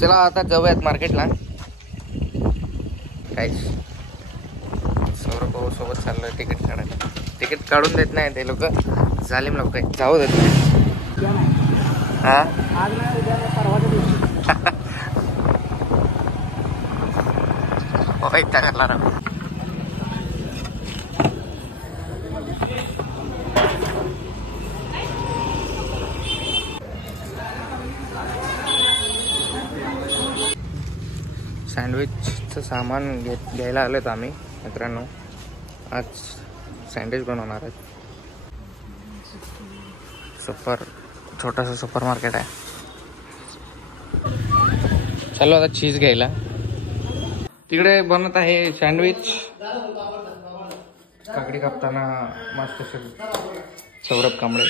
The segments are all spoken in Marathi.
चला आता जाऊयात मार्केटला. काहीच सौरभ भाऊ सोबत चाललोय तिकीट काढायला. तिकीट काढून देत नाही ते लोक, जालिम लोक आहे, जाऊ देत नाही. हा करणार सँडविचचं सामान घ्यायला आलोत आम्ही मित्रांनो. आज सँडविच बनवणार आहेत. छोटासा सुपर मार्केट आहे. चलो आता चीज घ्यायला. तिकडे बनत आहे सँडविच. काकडी कापताना मस्त सौरभ कांबळे.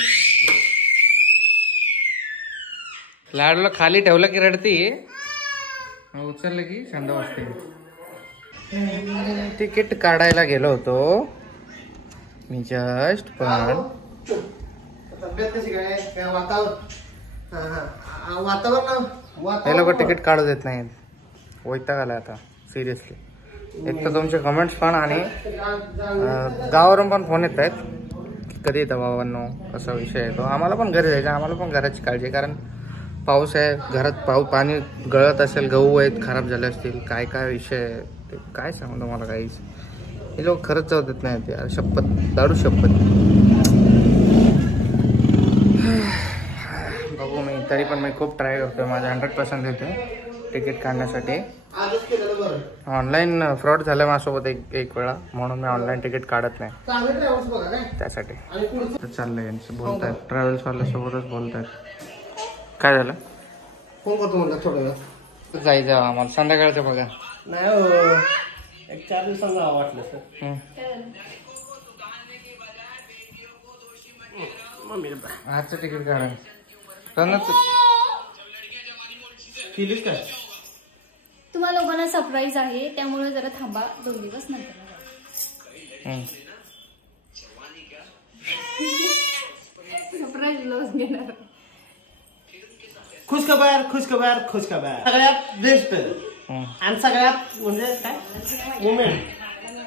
लाडूला खाली ठेवलं की रडती, उचललं की शांत वाजते. तिकीट काढायला गेलो होतो मी जस्ट, पण हे लोक तिकीट काढू देत नाहीत. वैताग आलाय आता सिरियसली. एक तर तुमचे कमेंट्स पण आणि गावावरून पण फोन येत आहेत कधी येतं बाबांनो, असा विषय आहे तो. आम्हाला पण घरी जायचं, आम्हाला पण घराची काळजी आहे. कारण पाऊस आहे, घरात पाणी गळत असेल, गहू आहेत खराब झाले असतील, काय काय विषय आहे ते काय सांगू तुम्हाला. काहीच हे लोक खरंच जाऊ देत नाही यार, शपथ दारू शपथ. बघू मी तरी पण मी खूप ट्राय करतोय, माझा 100% देतोय तिकीट काढण्यासाठी. ऑनलाईन फ्रॉड झालं माझ्यासोबत एक वेळा, म्हणून मी ऑनलाईन तिकीट काढत नाही त्यासाठी. चाललंय यांचं बोलतायत, ट्रॅव्हल्स वाल्यासोबतच बोलतायत. काय झालं? फोन करतो म्हणलं थोडं वेळ जायचं आम्हाला संध्याकाळचं बघा. नाही हो, एक 4 दिवसांना वाटलं सर. आजचं तिकीट काढा. केलीस काय? तुम्हाला लोकांना सरप्राईज आहे, त्यामुळे जरा थांबा 2 दिवस नंतर. सरप्राईज लॉस घेणार. खुशखबर खुशखबर खुशखबर. सगळ्यात बेस्ट आणि सगळ्यात म्हणजे काय मुमेंट,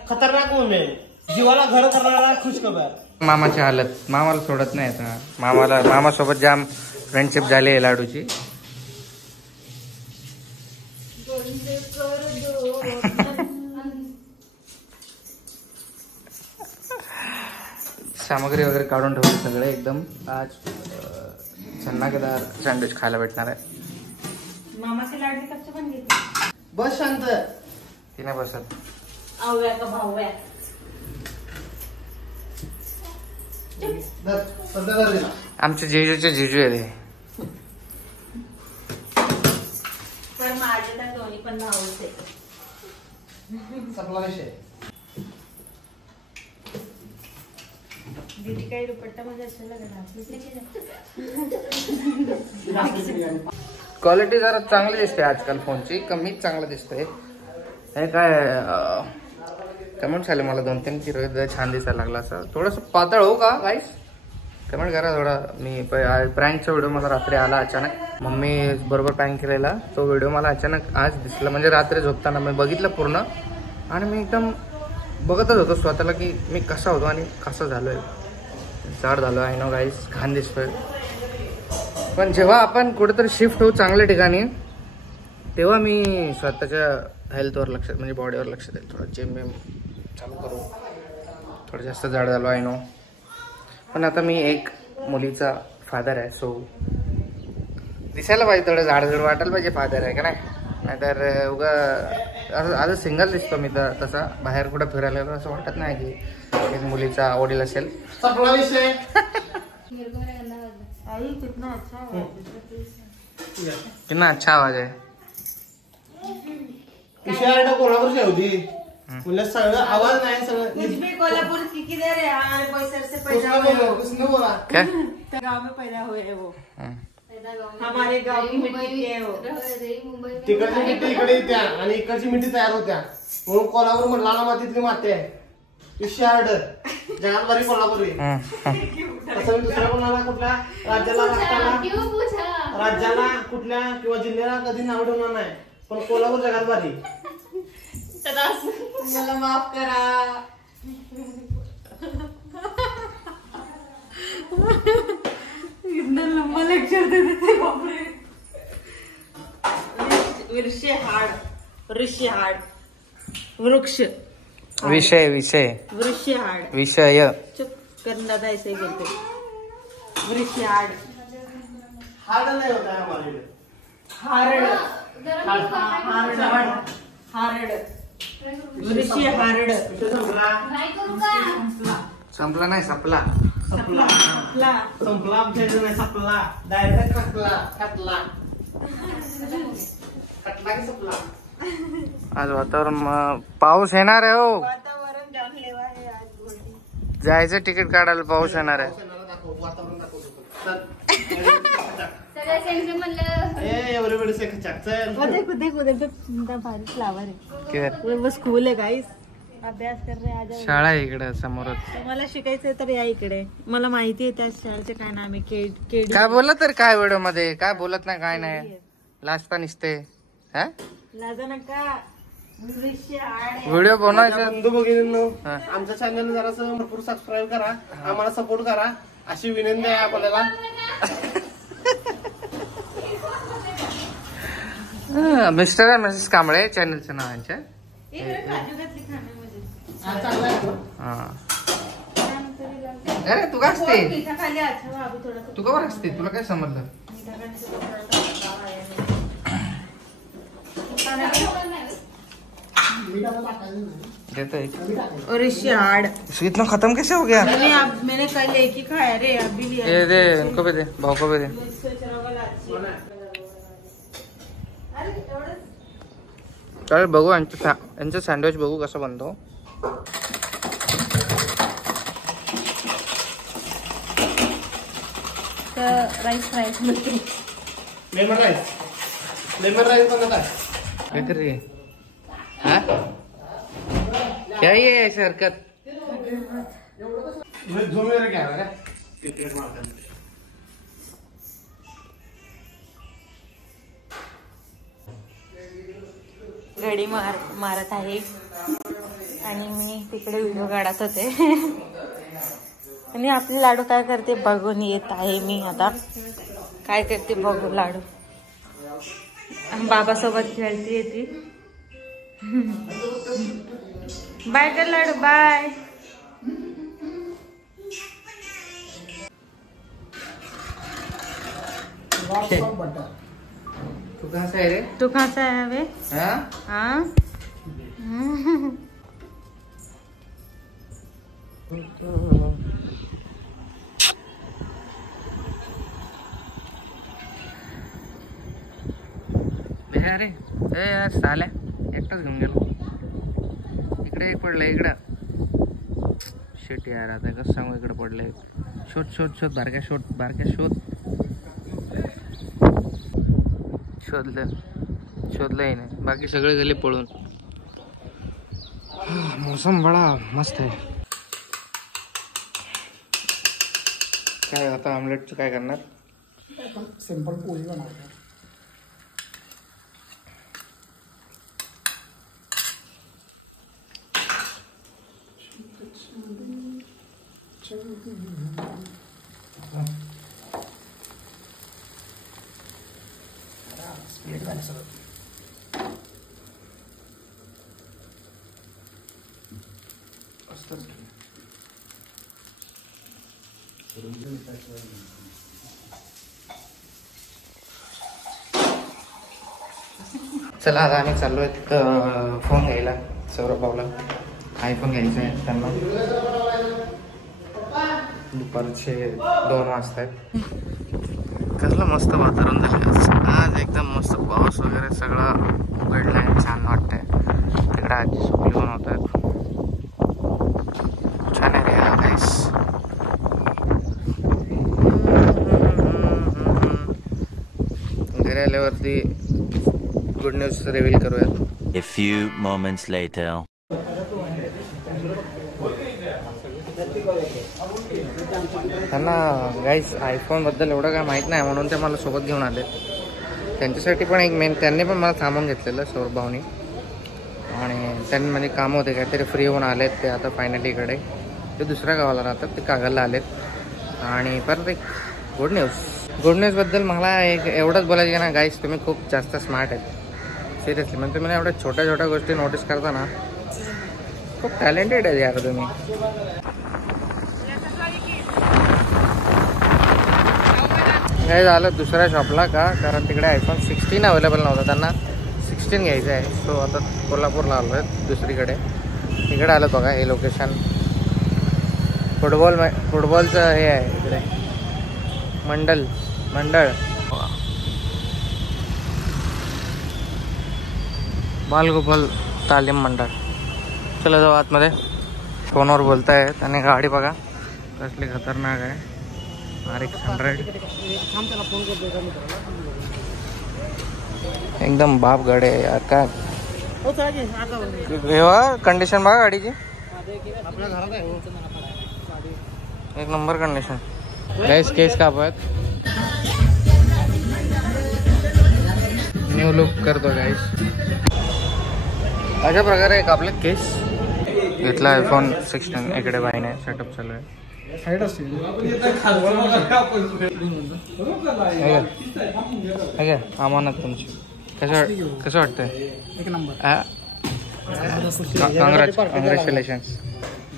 खतरनाक मुमेंट, जीवाला घर करणारा खुशखबर. मामाची हालत, मामाला सोडत नाही आता. मामासोबत जाम फ्रेंडशिप झाली आहे लाडूची. सामग्री वगैरे काढून ठेवली सगळे एकदम. आज चन्नाकेदार सँडविच खायला भेटणार आहे. मामाचे लाडू कच्चे पण घेतले. बस शांत, तिने बसत आवया का भावया. आमचे जिजूचे जिजू आहे ते. पण माझे तर दोन्ही पण भाऊच आहे. सपला विषय. दीदी काही दुपट्टा मध्ये असेल क्वालिटी जरा चांगली दिसते आजकाल फोनची, कमीच चांगलं दिसतंय. हे काय कमेंट्स आले मला 2-3 की छान दिसायला लागला. असं थोडंसं पातळ हो का गाईस, कमेंट करा थोडा. मी प्रँकचा व्हिडिओ मला रात्री आला अचानक, मम्मी बरोबर प्रँक केलेला तो व्हिडिओ मला अचानक आज दिसला. म्हणजे रात्री झोपताना मी बघितलं पूर्ण आणि मी एकदम बघतच होतो स्वतःला की मी कसा होतो आणि कसं झालोय. जाड झालो आहे नो गाईस, घाण दिसतोय. पण जेव्हा आपण कुठेतरी शिफ्ट होऊ चांगल्या ठिकाणी, तेव्हा मी स्वतःच्या हेल्थवर लक्ष, म्हणजे बॉडीवर लक्ष देईल. थोडं जिम विम चालू करू. थोडं जास्त जाड झालो आहे नो. पण आता मी एक मुलीचा फादर आहे, सो दिसायला पाहिजे, थोडं जाड वाटायला पाहिजे फादर आहे का नाही. नाहीतर उगा आज सिंगल दिसतो मी तर, तसा बाहेर कुठं फिरायला असं वाटत नाही की मुलीचा वडील असेल. सपला विषय. कितना अच्छा आवाज आहे. विषय कोल्हापूरची होती म्हणजे सगळं आवाज नाही सगळं. कोल्हापुर किधर है? हमारे पैसे से पैदा बोला क्या गांव में पैदा हुए है वो. हमारे गांव की मिट्टी है वो. तिकडची मिट्टी इकडे येत्या आणि इकडची मिट्टी तयार होत्या, म्हणून कोल्हापूर म्हणला ना मातीतली माती आहे. विषयार्ड जगात बरी कोल्हापुरी. असं दुसऱ्या कोणाला कुठल्या राज्याला लागताना राज्याला कुठल्या किंवा जिल्ह्याला कधी नाव ठेवणार नाही, पण कोल्हापूर जगात भारी. मला माफ करा. इतना लंबा लेक्चर देते थे बापरे. ऋषिहाड वृक्ष विषय वृषिहाड विषय चुप करना दादा ऐसे ही बोलते. वृषिहाड हाड नाही होता हमारे इकडे. हारड वृषिहाड संपला नाही सपला. संपला संपला आमच्या इथे नाही, संपला डायरेक्ट कटला की संपला. आज वातावरण पाऊस येणार आहे. हो वातावरण जानलेवा है आज बोलते. जायचं तिकीट काढायला पाऊस येणार आहे. वातावरण दाखवतो. सगळ्या सेंटर म्हणलं एवढे से खचाक चल. उधर भारी फ्लावर है. वो स्कूल है गाइस. अभ्यास कर रहे आज. शाळा आहे इकडे समोरच. मला शिकायचंय तर या इकडे. मला माहिती आहे त्या शाळेचे काय नाव आहे. केडी. काय बोलत तर काय व्हिडिओ मध्ये काय बोलत नाही काय नाही. लाजता निसते हा लाजा नका. व्हिडिओ बनवायचा. बंधू भगिनींनो, आमच्या चॅनल जरासं भरपूर सबस्क्राईब करा, आम्हाला सपोर्ट करा अशी विनंती आहे आपल्याला. मिस्टर आणि मिसेस कांबळे चॅनलचं नाव यांच्या. अरे तू काय असते तू का असते तुला काय समजलं. ऋषिहाड इतना खत्म कैसे हो गया. मैंने कल एक ही खाया रे. अभी लिया. ये दे इनको भी दे भाव को भी दे. चल बघू यांचं सँडविच बघू कसं बनतो. राईस फ्राईस लेमन राईस बनत आहे. काय कर रही है हाँ? क्या ये ऐसी हरकत. झोमेर क्या है क्रिकेट मारताना. गडी मारत आहे आणि मी तिकडे व्हिडिओ काढत होते. आणि आपली लाडू काय करते बघून येत आहे मी. आता काय करते बघू. लाडू बाबासोबत खेळते ती. बाय कर लाडू बाय. तू कहाँ से है रे. तू कहाँ से आया वे. हाँ अरे ए यार साल्या एकटाच घेऊन गेलो. इकडे एक पडलं इकडं. शेट यार आता कसं सांगू. इकडे पडलंय. शोध बारक्या शोध. शोधलंही नाही. बाकी सगळे गेले पळून. मौसम बडा मस्त आहे. काय आता ऑमलेटचं काय करणार. सिंपल पोळी बनवणार. चला आता आम्ही चाललोय फोन घ्यायला. सौरभ भाऊला आयफोन घ्यायचा आहे त्यांना. दुपारचे 2 वाजता आहेत. कसलं मस्त वातावरण झालं आज. एकदम मस्त पाऊस वगैरे सगळं उघडलं आहे. छान वाटतंय. तिकडे आजी सुकली बनवत आहेत. छान आहे रे गाईस. घरी आल्यावरती गुड न्यूज रिव्हील करूयात. A few moments later. त्यांना गाईस आयफोनबद्दल एवढं काय माहीत नाही म्हणून ते मला सोबत घेऊन आले. त्यांच्यासाठी पण एक मेन त्यांनी पण मला थांबून घेतलेलं सौरभ भाऊनी. आणि त्यांनी म्हणजे कामं होते काहीतरी फ्री होऊन आलेत ते आता फायनली इकडे. ते दुसऱ्या गावाला राहतात, ते कागलला आलेत. आणि परत एक गुड न्यूजबद्दल मला एक एवढंच बोलायचं की ना गाईस, तुम्ही खूप जास्त स्मार्ट आहेत सिरियसली. म्हणजे तुम्ही एवढ्या छोट्या छोट्या गोष्टी नोटीस करता ना, खूप टॅलेंटेड आहे यार तुम्ही. काय झालं दुसऱ्या शॉपला का, कारण तिकडे आयफोन 16 अवेलेबल नव्हता, त्यांना 16 घ्यायचं आहे. सो आता कोल्हापूरला आलो आहे दुसरीकडे. इकडे आलं बघा, हे लोकेशन फुटबॉलचं हे आहे इकडे, मंडळ बालगोपाल तालीम मंडळ. चला जाऊ आतमध्ये. फोनवर बोलतायत आणि गाडी बघा कसली खतरनाक आहे, RX 100 एकदम बाप गाडी आहे यार. काय कंडिशन बघा गाडीची, एक नंबर कंडिशन. गाइस केस कापत न्यू लुक करतो गाइस. अशा प्रकारे एक आपले केस घेतला आयफोन 16. इकडे बाईने सेटअप चालू आहे. अमानत तुमची कसं वाटतंय? एक नंबर. कॉंग्रॅच्युलेशन.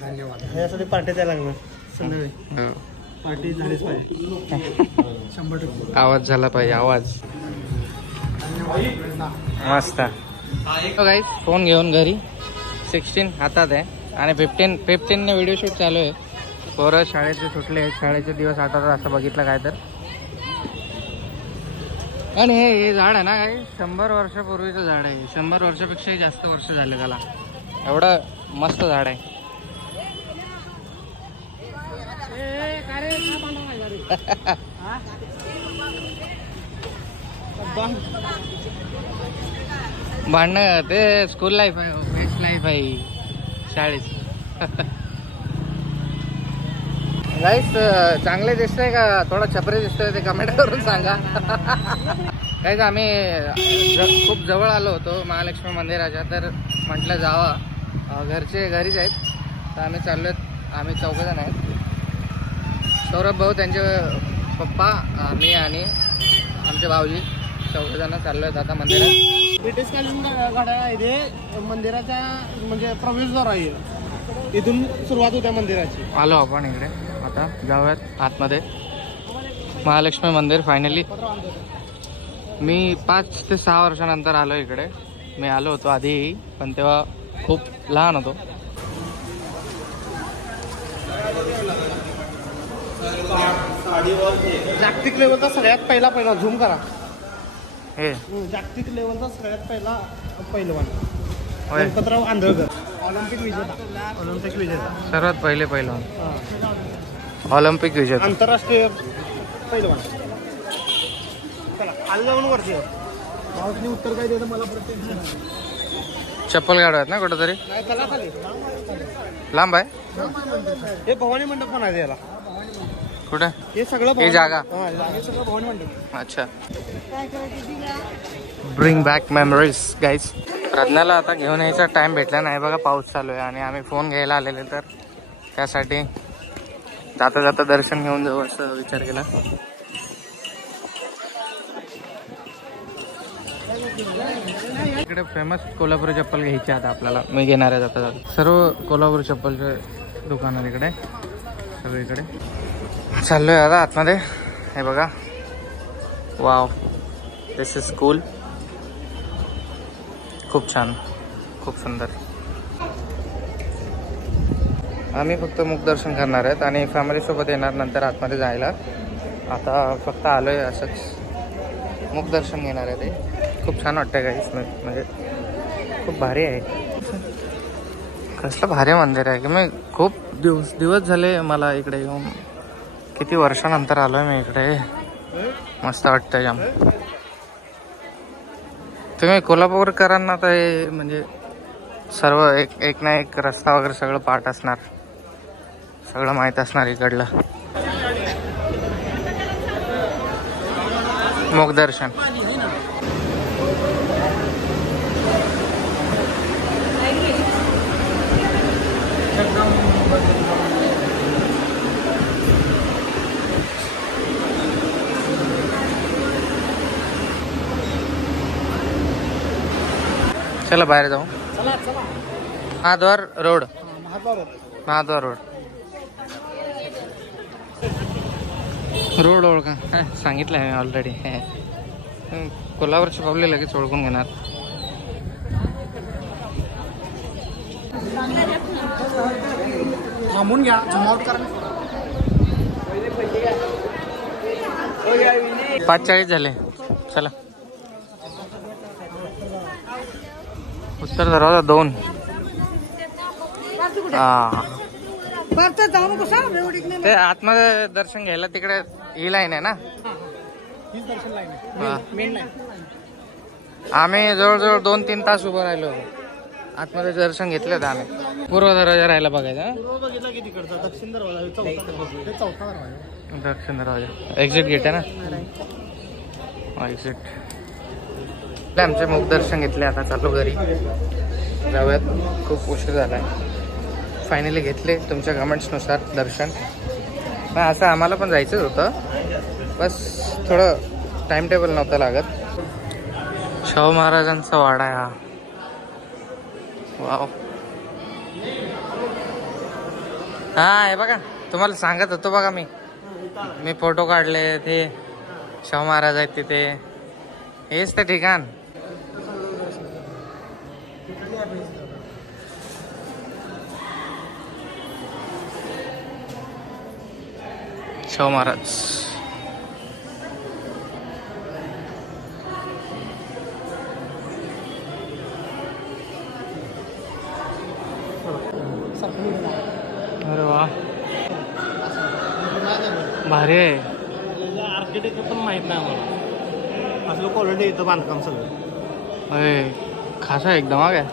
धन्यवाद. यासाठी पार्टी द्यायला लागणार संध्याकाळी. पार्टी झालीच पाहिजे 100%. आवाज झाला पाहिजे, आवाज मस्त. गाईस फोन घेऊन घरी 16 हातात आहे आणि 15ने व्हिडिओ शूट चालू आहे. पोरं शाळेचे सुटले आहेत, शाळेचे दिवस आठवतात असं बघितलं काय तर. आणि हे झाड आहे ना काय 100 वर्षापूर्वीचं झाड आहे. 100 वर्षापेक्षाही जास्त वर्ष झाले त्याला. एवढं मस्त झाड आहे. भांडणं ते स्कूल लाईफ आहे, बेस्ट लाईफ आहे शाळेत. गाईस चांगले दिसतंय का थोडा छपरी दिसतोय ते कमेंट करून सांगा. गाईस आम्ही खूप जवळ आलो होतो महालक्ष्मी मंदिराच्या, तर म्हटलं जावा. घरचे घरीच आहेत, तर आम्ही चाललो आहेत. आम्ही 4 जण आहेत. सौरभ भाऊ, त्यांचे पप्पा, मी आणि आमचे भाऊजी 4 जण चाललो आहेत आता मंदिरात. ब्रिटिशकालीन गाड्या आहे ते मंदिराच्या म्हणजे प्रवेशद्वार आहे. इथून सुरुवात होत्या मंदिराची. आलो आपण इकडे, आता जाऊयात आतमध्ये. महालक्ष्मी मंदिर फायनली. मी 5 ते 6 वर्षानंतर आलो इकडे. मी आलो होतो आधी, पण तेव्हा खूप लहान होतो. जागतिक लेवलचा सगळ्यात पहिला झूम करा. हे जागतिक लेवलचा सगळ्यात पहिलवान गणपतराव आंधळकर, ऑलिम्पिक विजेता. सर्वात पहिले पहिलवान, ऑलिम्पिक विजेता, आंतरराष्ट्रीय पहिलवान. चला खाली जाऊन वरती भाऊनी उत्तर काय देतं मला प्रत्येक. चप्पल काढायत ना कुठंतरी. चला खाली, लांब आहे. हे भवानी मंडप पण आहे याला. कुठे हे सगळं हे जागा? हे सगळं भवानी मंडप. अच्छा. Bring back memories guys. प्रज्ञाला आता घेऊन यायचा टाइम भेटला नाही बघा, पाऊस चालू आहे आणि आम्ही फोन घ्यायला आलेले, तर त्यासाठी जाता जाता दर्शन घेऊन जाऊ असं विचार केला. इकडे फेमस कोल्हापुरी चप्पल घ्यायची आता आपल्याला. मी घेणार आहे जाता जाता. सर्व कोल्हापुरी चप्पलचे दुकान आहे इकडे सगळीकडे. चाललोय आता आतमध्ये. हे बघा, वाव, दिस इज कूल. खूप छान, खूप सुंदर. आम्ही फक्त मुखदर्शन करणार आहेत आणि फॅमिलीसोबत येणार नंतर आतमध्ये जायला. आता फक्त आलोय असंच मुखदर्शन घेणार आहे. ते खूप छान वाटतंय गाईस, म्हणजे खूप भारी आहे. कसलं भारी मंदिर आहे की मी खूप दिवस झाले मला इकडे येऊन. किती वर्षानंतर आलोय मी इकडे. मस्त वाटतंय जाम. तुम्ही कोल्हापूरकरांना तर हे म्हणजे सर्व एक ना एक रस्ता वगैरे सगळं पाठ असणार, सगळं माहीत असणार इकडलं. मोक्षदर्शन. चला बाहेर जाऊ. महाद्वार रोड. महाद्वार रोड. रोड ओळखा. सांगितलं आहे मी ऑलरेडी. कोल्हापूरची पावले लगेच ओळखून घेणार. थांबून घ्या. 5:40 झाले. चला. उत्तर दरवाजा 2. ते आतमध्ये दर्शन घ्यायला तिकडे ही लाईन आहे ना. आम्ही जवळजवळ 2-3 तास उभं राहिलो. आतमध्ये दर्शन घेतलं होतं आम्ही. पूर्व दरवाजा राहायला बघायचा. दक्षिण दरवाजा. दक्षिण दरवाजा एक्झिट गेट आहे ना. एक्झिट. आमचे मुखदर्शन घेतले. आता चालू घरी जाऊयात. खूप उशीर झालाय. फायनली घेतले तुमच्या कमेंट्सनुसार दर्शन. पण असं आम्हाला पण जायचंच होतं, बस थोडं टाइम टेबल नव्हतं लागत. शाहू महाराजांचा वाडा आहे हा. वाव. हा हे बघा, तुम्हाला सांगत होतो बघा मी फोटो काढले. ते शाहू महाराज आहेत तिथे. हेच ते ठिकाण. शाहू महाराज. अरे वा, भारी आहे. आर्किटेक्ट पण माहित नाही आम्हाला. असलं क्वालिटी येतं बांधकाम सगळं. अरे खासा एकदम. हा काय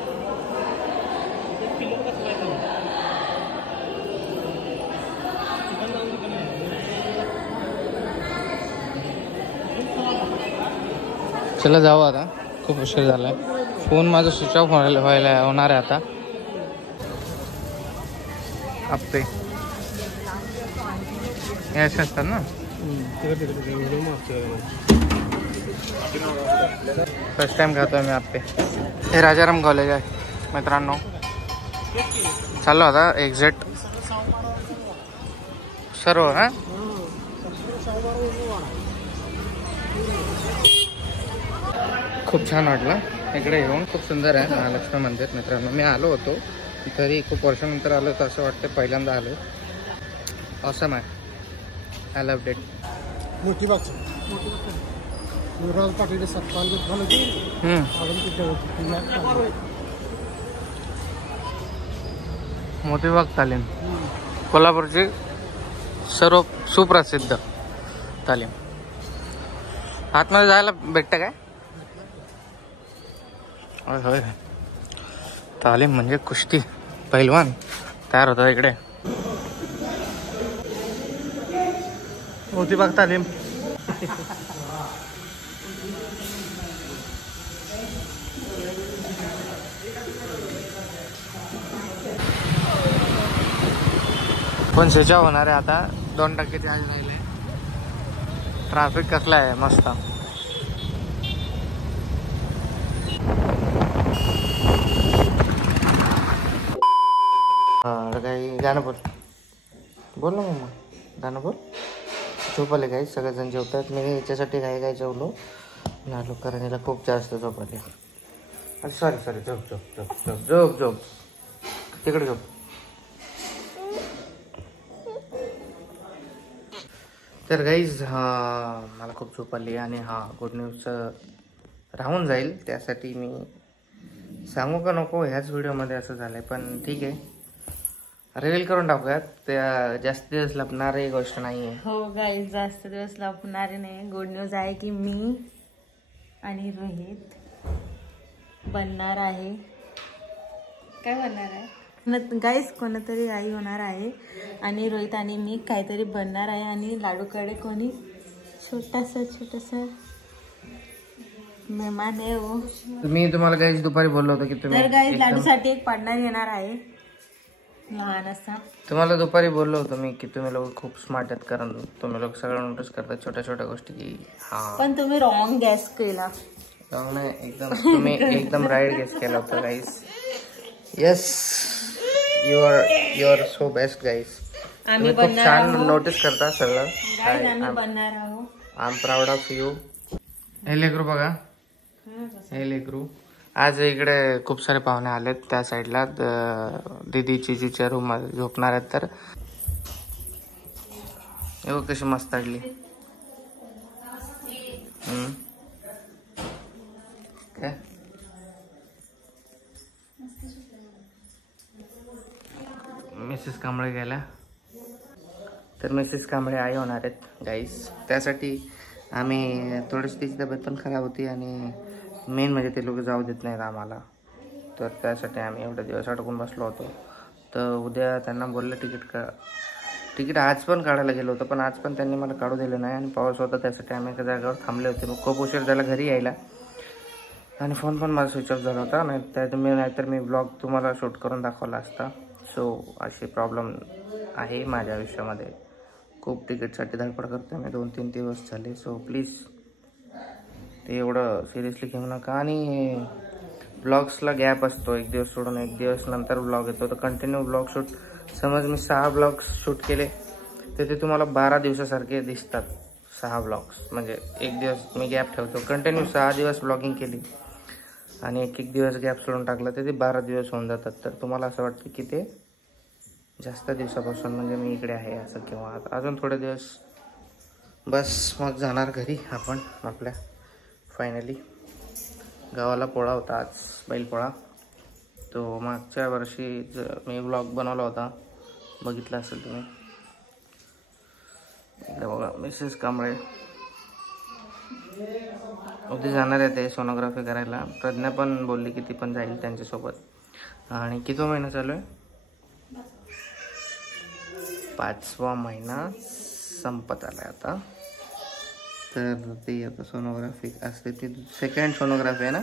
चला जाऊ आता. खूप उशीर झालाय. फोन माझा स्विच ऑफ होणार आहे आता. आप्पे हे असे असतात ना. फर्स्ट टाइम खातोय मी आप्पे. हे राजाराम कॉलेज आहे मित्रांनो. चाललो आता एक्झिट सर्व. हा खूप छान वाटलं इकडे येऊन. खूप सुंदर आहे महालक्ष्मी मंदिर मित्रांनो. मी आलो होतो तरी खूप वर्षानंतर आलो तर असं वाटतं पहिल्यांदा आलो. ऑसम आहे. I love it. मोठी बाग. युवराज पाटील सत्पाल मोतीबाग तालीम कोल्हापूरची सर्व सुप्रसिद्ध तालीम. आतमध्ये जायला भेटतं काय? होय. तालीम म्हणजे कुस्ती. पहिलवान तयार होता इकडे. मोतीबाग तालीम. पण स्विच ऑफ होणार आहे आता. 2% चार्ज राहिले. ट्रॅफिक कसला आहे मस्त. काही गाणं बोल ना मग. गाणं बोल. झोप आले काही सगळेजण जेवतात. मी याच्यासाठी काय जेवलो नालो कारण याला खूप जास्त झोप आली. अरे सॉरी झोप तिकडे झोप. तर गाईज मला खूप झोप आली आणि गुड न्यूज राहून जाईल त्यासाठी मी सांगू का नको ह्याच व्हिडिओमध्ये असं झालंय. पण ठीक आहे, रिव्हील करून टाकूयात. त्या जास्त दिवस लपणारी गोष्ट नाही आहे. हो गाईज, जास्त दिवस लपणारे नाही. गुड न्यूज आहे की मी आणि रोहित बनणार आहे. काय बनणार आहे गाईज? कोणतरी आई होणार आहे आणि रोहित आणि मी काहीतरी बनणार आहे. आणि लाडूकडे कोणी छोटासा मेहमान आहे हो. मी तुम्हाला गाईज दुपारी बोललो होतो की तर तुम्ही गाईज लाडूसाठी एक पार्टनर येणार आहे लहान असता. तुम्हाला दुपारी बोललो होतो मी की तुम्ही लोक खूप स्मार्ट आहेत, कारण तुम्ही लोक सगळं नोटीस करतात छोट्या छोट्या गोष्टी की हा. पण तुम्ही रॉंग गॅस केला. नाही, एकदम तुम्ही एकदम राईट गेस केला होता guys. Yes, you are so best guys. आम्ही खूप छान नोटीस करता सगळं. आम्ही बनणार आहोत. I am proud of you. हे लेकरू बघा, हे लेकरू. आज इकडे खूप सारे पाहुणे आलेत त्या साईडला. दीदी चिजूच्या रूम मध्ये झोपणार आहेत. तर हे बघ कशी मस्त काढली. काय मिसेस कांबळे गेल्या, तर मिसेस कांबळे आई होणार आहेत गाईस. त्यासाठी आम्ही थोडीशी तिची तब्येत पण खराब होती आणि मेन म्हणजे ते लोक जाऊ देत नाहीत आम्हाला. तर त्यासाठी आम्ही एवढे दिवस अडकून बसलो होतो. तर उद्या त्यांना बोललं तिकीट आज पण काढायला गेलो होतो, पण आज पण त्यांनी मला काढू दिलं नाही आणि पाऊस होता. त्यासाठी आम्ही एका जागेवर थांबले होते. मग खूप उशीर झाला घरी यायला आणि फोन पण माझा स्विच ऑफ झाला होता. नाहीतर मी ब्लॉग तुम्हाला शूट करून दाखवला असता. सो अशी प्रॉब्लेम आहे माझ्या आयुष्यामध्ये. खूप तिकीटसाठी धडपड करतो मी 2-3 दिवस झाले. सो प्लीज ते एवढं सिरियसली घेऊ नका. आणि ब्लॉग्सला गॅप असतो, एक दिवस सोडून एक दिवस नंतर ब्लॉग येतो. तर कंटिन्यू ब्लॉग शूट, समज मी 6 ब्लॉग्स शूट केले तर ते तुम्हाला 12 दिवसासारखे दिसतात. 6 ब्लॉग्स म्हणजे एक दिवस मी गॅप ठेवतो. कंटिन्यू 6 दिवस ब्लॉगिंग केली आणि एक दिवस गॅप सोडून टाकलं तर ते 12 दिवस होऊन जातात. तर तुम्हाला असं वाटतं की ते जास्त दिवसापासून म्हणजे मी इकडे आहे असं, किंवा अजून थोडे दिवस बस मग जाणार घरी आपण आपल्या. फायनली गावाला पोळा होता आज, बैलपोळा. तो मागच्या वर्षी मी ब्लॉग बनवला होता, बघितला असेल तुम्ही. एकदा बघा मिसेस कांबळे उद्या जाणार आहे ते सोनोग्राफी करायला. प्रज्ञा पण बोलली की ती पण जाईल त्यांच्यासोबत. आणि किती महिना चालू आहे? 5वा महिना संपत आलाय आता. तर ते आता सोनोग्राफी असते, ती सेकंड सोनोग्राफी आहे ना.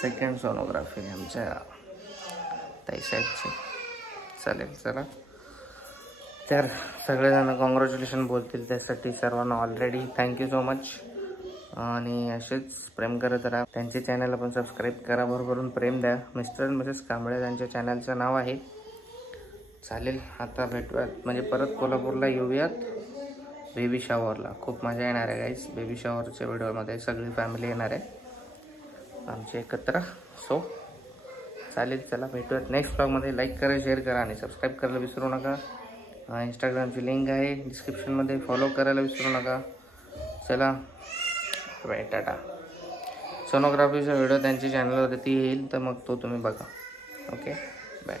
सेकंड सोनोग्राफी आमच्या ताईसाहेबची. चालेल चला. तर सगळेजण कॉंग्रॅच्युलेशन बोलतील त्यासाठी सर्वांना ऑलरेडी थँक्यू सो मच. आणि असेच प्रेम करत राहा. त्यांच्या चॅनलला पण सबस्क्राईब करा, भरभरून प्रेम द्या. मिस्टर अँड मिसेस कांबळे त्यांच्या चॅनलचं नाव आहे. चालेल, आता भेटूयात म्हणजे परत कोल्हापूरला येऊयात बेबी शॉवरला. खूप मजा येणार आहे गाईस. बेबी शॉवरच्या व्हिडिओमध्ये सगळी फॅमिली येणार आहे आमची एकत्र. सो चालेल, चला भेटूयात नेक्स्ट ब्लॉगमध्ये. लाईक करा, शेअर करा आणि सबस्क्राईब करायला विसरू नका. इंस्टाग्रामची लिंक आहे डिस्क्रिप्शनमध्ये, फॉलो करायला विसरू नका. चला बाय, टाटा. सोनोग्राफीचा व्हिडिओ त्यांच्या चॅनलवरती येईल तर मग तो तुम्ही बघा. Okay bye.